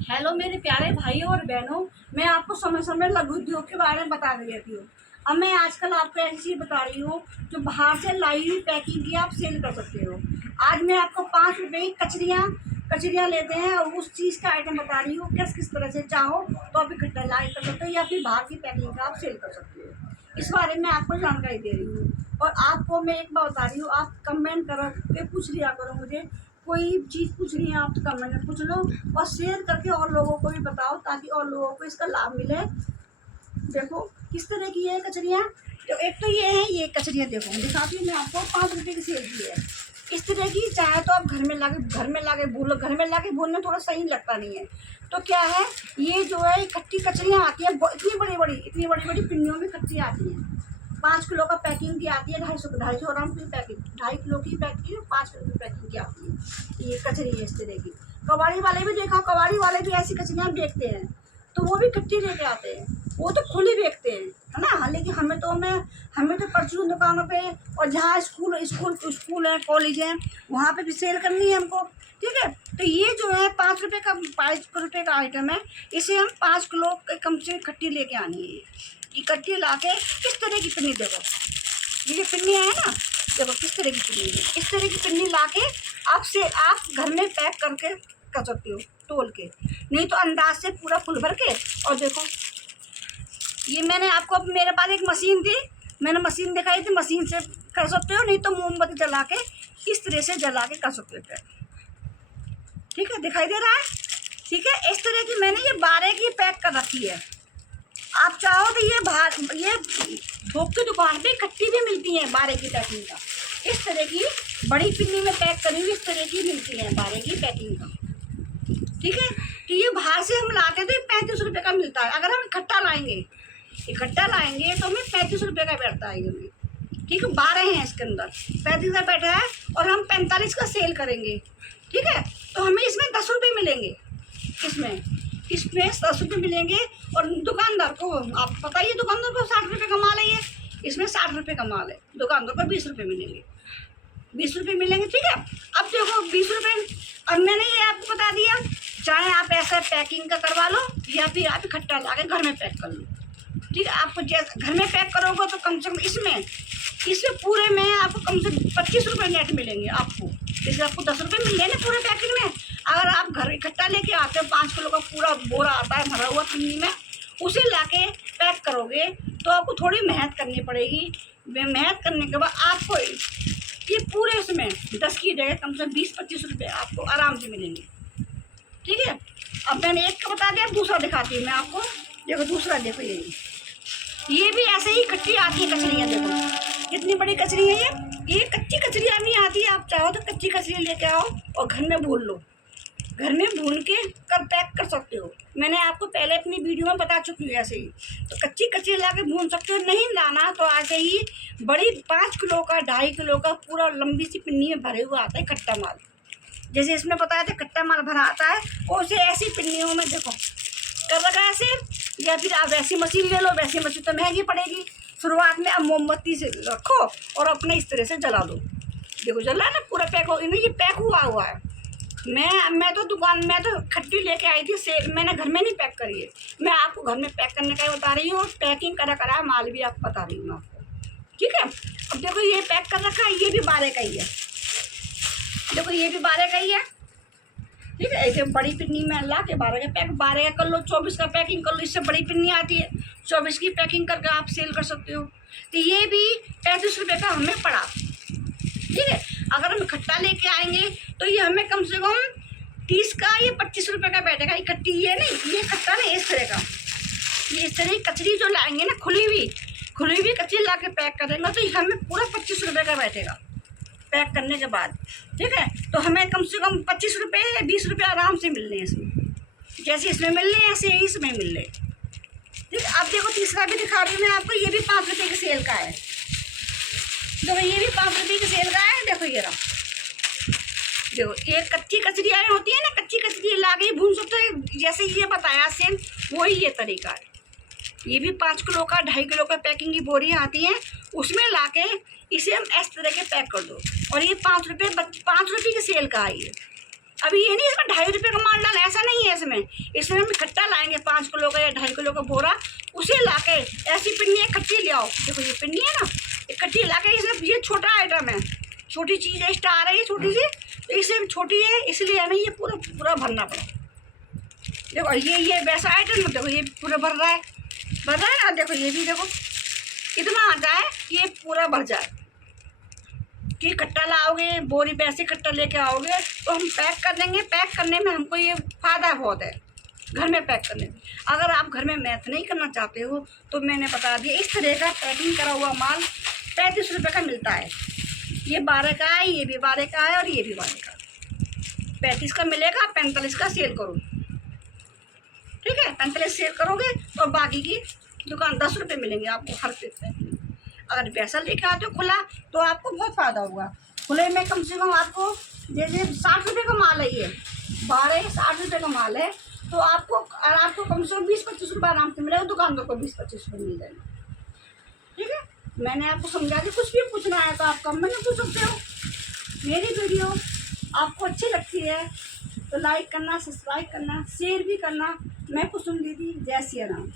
Hello मेरे प्यारे भाइयों और बहनों, मैं आपको समय समय लघु उद्योग के बारे में बता देती हूँ। अब मैं आजकल आपको ऐसी चीज़ बता रही हूँ जो बाहर से लाई हुई पैकिंग की आप सेल कर सकते हो। आज मैं आपको 5 रुपए की कचरियाँ लेते हैं और उस चीज़ का आइटम बता रही हूँ। किस तरह से चाहो तो आप इकट्ठा लाई कर सकते हो या फिर बाहर की पैकिंग का आप सेल कर सकते हो। इस बारे में आपको जानकारी दे रही हूँ और आपको मैं एक बात बता रही हूँ, आप कमेंट करके पूछ लिया करो मुझे। कोई चीज़ पूछ रही है आप तो कमेंट में पूछ लो और शेयर करके और लोगों को भी बताओ ताकि और लोगों को इसका लाभ मिले। देखो किस तरह की है कचरियाँ। तो एक तो ये है, ये कचरियाँ देखो दिखाती हूँ मैं आपको। 5 रुपए की सेल की है। इस तरह की चाहे तो आप घर में लाके भून लो। घर में लाके भूनना थोड़ा सही लगता नहीं है। तो क्या है, ये जो है इकट्ठी कचरियाँ आती हैं, इतनी बड़ी बड़ी पिन्नियों में इकट्ठी आती हैं। 5 किलो का पैकिंग की आती है, 250 ग्राम की पैकिंग, 2.5 किलो की पैकिंग, 5 किलो की पैकिंग की आती है। ये कचरी है इस तरह की। कबाड़ी वाले भी देखा, कबाड़ी वाले भी ऐसी कचरियाँ बेचते हैं तो वो भी इकट्ठी लेके आते हैं। वो तो खुली बेचते हैं, है ना। लेकिन हमें तो परचून दुकानों पे और जहाँ स्कूल है, कॉलेज है, वहाँ पे भी सेल करनी है हमको। ठीक है, तो ये जो है 5 रुपए का आइटम है। इसे हम 5 किलो कम से इकट्ठी लेके आनी है। इकट्ठी ला के किस तरह की पिन्नी, देखो ये पिन्नी है ना, देखो किस तरह की पिन्नी है। इस तरह की पिन्नी ला के आप घर में पैक करके कर सकते हो, तोल के। नहीं तो अंदाज से पूरा फुल भर के। और देखो ये मैंने आपको, अब मेरे पास एक मशीन थी, मैंने मशीन दिखाई थी, मशीन से कर सकते हो। नहीं तो मोमबत्ती जला के इस तरह से जला के कर सकते हो पैक। ठीक है, दिखाई दे रहा है। ठीक है, इस तरह की मैंने ये 12 की पैक कर रखी है। आप चाहो तो ये थोक की दुकान पे इकट्ठी भी मिलती हैं 12 की पैकिंग का। इस तरह की बड़ी पिन्नी में पैक करी हुई इस तरह की मिलती है 12 की पैकिंग का। ठीक है, तो ये बाहर से हम लाते थे 35 रुपये का मिलता है। अगर हम इकट्ठा लाएंगे तो हमें 35 रुपये का बैठता है हमें। ठीक है, 12 हैं इसके अंदर, 35 का बैठा है और हम 45 का सेल करेंगे। ठीक है, तो हमें इसमें 10 रुपये मिलेंगे। इसमें 10 रुपये मिलेंगे। और दुकानदार को, आप बताइए, दुकानदार को 60 रुपये का माल है ये, इसमें 60 रुपये का माल है। दुकानदार को 20 रुपये मिलेंगे, 20 रुपये मिलेंगे। ठीक है, अब देखो 20 रुपये, अब मैंने ये आपको बता दिया। चाहे आप ऐसा पैकिंग का करवा लो या फिर आप इकट्ठा ला के घर में पैक कर लो। ठीक है, आपको जैसे घर में पैक करोगे तो कम से कम इसमें पूरे में आपको कम से 25 रुपये नेट मिलेंगे आपको। जैसे आपको 10 रुपये मिल ना पूरे पैकिंग में। अगर आप घर इकट्ठा लेके आते हो, 5 किलो का पूरा बोरा आता है भरा हुआ पिन्नी में, उसे लाके पैक करोगे तो आपको थोड़ी मेहनत करनी पड़ेगी। मेहनत करने के बाद आपको ये पूरे उसमें 10 की जगह कम से 20-25 रुपये आपको आराम से मिलेंगे। ठीक है, अब मैंने एक का बता दिया, दूसरा दिखाती हूँ मैं आपको। देखो दूसरा, देखो ये भी ऐसे ही इकट्ठी आती है कचरियाँ। देखो कितनी बड़ी कचरी है ये कच्ची कचरियाँ भी आती है। आप चाहो तो कच्ची कचरी लेके आओ और घर में भून लो। घर में भून के पैक कर सकते हो। मैंने आपको पहले अपनी वीडियो में बता चुकी हूँ। ऐसे ही तो कच्ची कचरी ला के भून सकते हो। नहीं लाना तो ऐसे ही बड़ी 5 किलो का, 2.5 किलो का पूरा लंबी सी पिन्नी में भरे हुआ आता है कट्टा माल। जैसे इसमें बताया था कट्टा माल भरा आता है, और उसे ऐसी पिन्नियों में देखो कर रखा है ऐसे। या फिर आप वैसी मशीन ले लो, वैसी मशीन तो महंगी पड़ेगी। शुरुआत में अब मोमबत्ती से रखो और अपने इस तरह से जला दो। देखो जला है ना, पूरा पैक हो ना, ये पैक हुआ है। मैं तो खट्टी लेके आई थी सेल, मैंने घर में नहीं पैक करी है। मैं आपको घर में पैक करने का ही बता रही हूँ। पैकिंग करा माल भी आपको बता रही हूँ आपको। ठीक है, अब देखो ये पैक कर रखा है, ये भी 12 का ही है। देखो ये भी 12 का ही है। ठीक है, ऐसे बड़ी पिन्नी में ला के 12 का पैक, 12 का कर लो, 24 का पैकिंग कर लो। इससे बड़ी पिन्नी आती है, 24 की पैकिंग करके आप सेल कर सकते हो। तो ये भी 35 रुपये का हमें पड़ा। ठीक है, अगर हम इकट्ठा लेके आएंगे तो ये हमें कम से कम 30 का, ये 25 रुपये का बैठेगा इकट्ठी। ये नहीं, ये इकट्ठा नहीं, इस तरह का। ये इस तरह की कचरी जो लाएंगे ना, खुली हुई कचरी ला के पैक करेंगे तो ये हमें पूरा 25 रुपये का बैठेगा पैक करने के बाद। ठीक है, तो हमें कम से कम 25 रुपये या 20 रुपये आराम से मिल रहे हैं इसमें। जैसे इसमें मिल रहे हैं ऐसे ही इसमें मिल रहे। ठीक है, अब देखो तीसरा भी दिखा रही हूँ मैं आपको। ये भी 5 रुपये की सेल का है। देखो ये भी 5 रुपये की सेल का है। देखो ये रहा, देखो ये कच्ची कचरियाँ होती है ना, कच्ची कचरी ला के भून सकते हो। जैसे ये बताया सेम वही ये तरीका है। ये भी 5 किलो का, 2.5 किलो का पैकिंग की बोरियाँ आती हैं, उसमें ला के इसे हम इस तरह के पैक कर दो। और ये 5 रुपये की सेल का है ये। अभी ये नहीं इसमें 2.5 रुपये का माल डाला, ऐसा नहीं है। इसमें हम इकट्ठा लाएंगे 5 किलो का या 2.5 किलो का बोरा, उसे लाके ऐसी पिन्नी इकट्ठी ले आओ। देखो ये पिन्नी है ना, इकट्ठी लाके इसमें, ये छोटा आइटम है, छोटी चीज़ है, स्टार है ये छोटी सी, तो इससे छोटी है इसलिए हमें ये पूरा पूरा भरना पड़ा। देखो ये वैसा आइटम, देखो ये पूरा भर रहा है ना। देखो ये भी देखो इतना आता है कि ये पूरा भर जाए। कि कट्टा लाओगे, बोरी पे ऐसे कट्टा लेके आओगे तो हम पैक कर देंगे। पैक करने में हमको ये फ़ायदा बहुत है, घर में पैक करने में। अगर आप घर में मैथ नहीं करना चाहते हो तो मैंने बता दिया, इस तरह का पैकिंग करा हुआ माल 35 रुपये का मिलता है। ये 12 का है, ये भी 12 का है और ये भी 12 का। 35 का मिलेगा, 45 का सेल करो, ठीक है। 45 सेल करोगे तो बाकी की दुकान 10 रुपये मिलेंगे आपको हर पीस पे। अगर पैसा लेके आते हो खुला तो आपको बहुत फ़ायदा होगा। खुले में कम से कम आपको जैसे 60 रुपये का माल है, ये 12 60 रुपये का माल है, तो आपको कम से कम 20-25 रुपये आराम से मिलेगा। दुकानदार को 20-25 रुपये मिल जाएंगे, ठीक है। मैंने आपको समझा दी। कुछ भी पूछना है तो आप कमेंट में पूछ सकते हो। मेरी वीडियो आपको अच्छी लगती है तो लाइक करना, सब्सक्राइब करना, शेयर भी करना। मैं कुसुम दीदी, जय सिया राम।